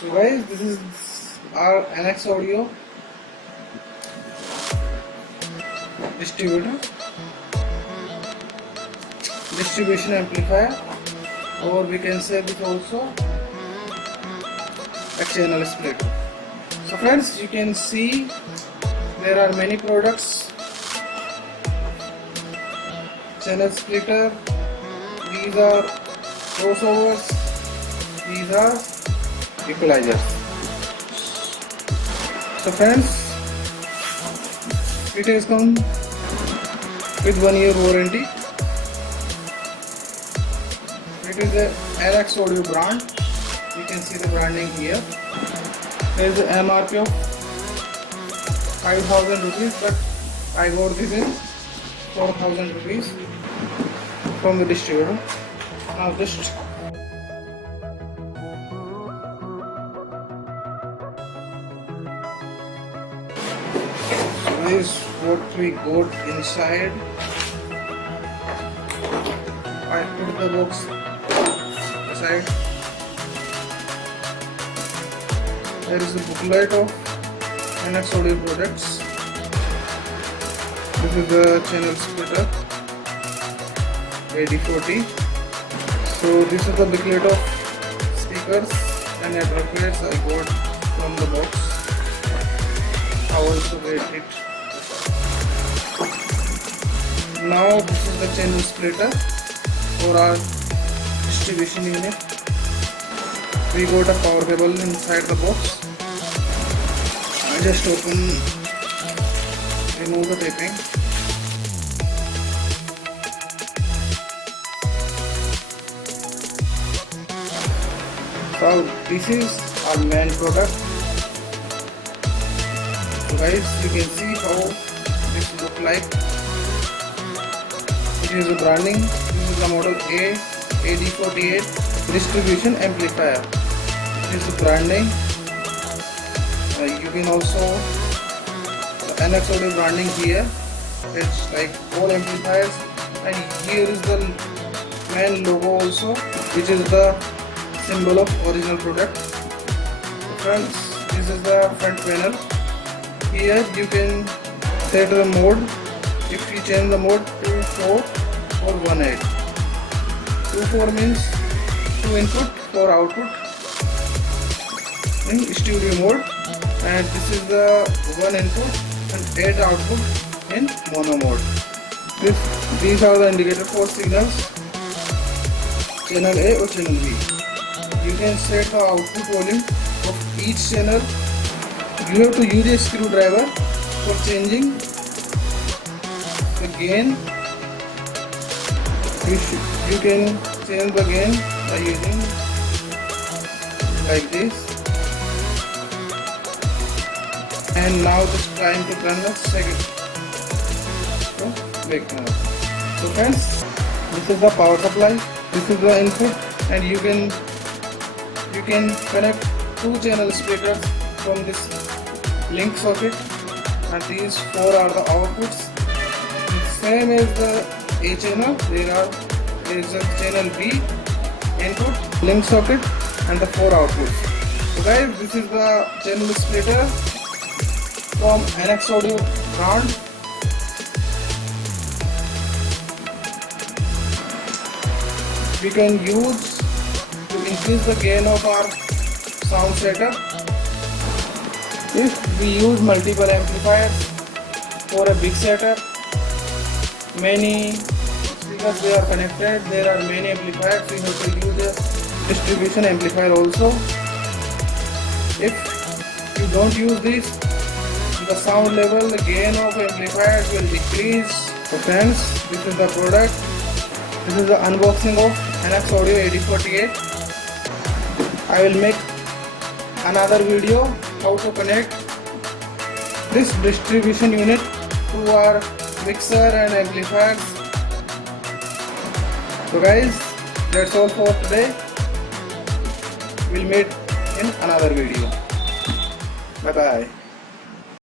So guys, this is our NX audio distribution amplifier, or we can say this also a channel splitter. So friends, you can see there are many products: channel splitter, these are crossovers, these are equalizers. So friends, it has come with 1 year warranty. It is a NX audio brand. You can see the branding here. There is an MRP of 5,000 rupees, but I got this in 4,000 rupees from the distributor. Now just this is what we got inside. I put the box aside. There is a booklet of NX audio products. This is the channel splitter AD48. So this is the booklet of speakers and amplifiers I got from the box. I also get it. Now this is the channel splitter for our distribution unit. We got a power cable inside the box. I just remove the taping. So this is our main product. So guys, you can see how this look like. It is a branding. This is the model AD48 distribution amplifier. This is the branding. You can also the NX audio branding here. It's like all amplifiers, and here is the main logo also, which is the symbol of original product. Friends, this is the front panel. Here you can set the mode. If you change the mode to 4 or 1.8. 2.4 means 2 input, 4 output in studio mode, and this is the 1 input and 8 output in mono mode. These are the indicator for signals, channel A or channel B. You can set the output volume of each channel. You have to use a screwdriver for changing the gain. You can change the gain by using like this. And now just trying to turn the second. So friends, this is the power supply. This is the input, and you can connect 2 channel splitters from this link socket, and these 4 are the outputs. Same as the A channel, there is a channel B input, link socket, and the 4 outputs. So guys, this is the channel splitter from NX audio brand. We can use to increase the gain of our sound setup. If we use multiple amplifiers for a big setup, many speakers they are connected, there are many amplifiers, we have to use a distribution amplifier also. If you don't use this, the sound level, the gain of amplifiers will decrease. So friends, this is the product. This is the unboxing of NX audio AD48. I will make another video how to connect this distribution unit to our mixer and amplifiers. So guys, that's all for today. We'll meet in another video. Bye bye.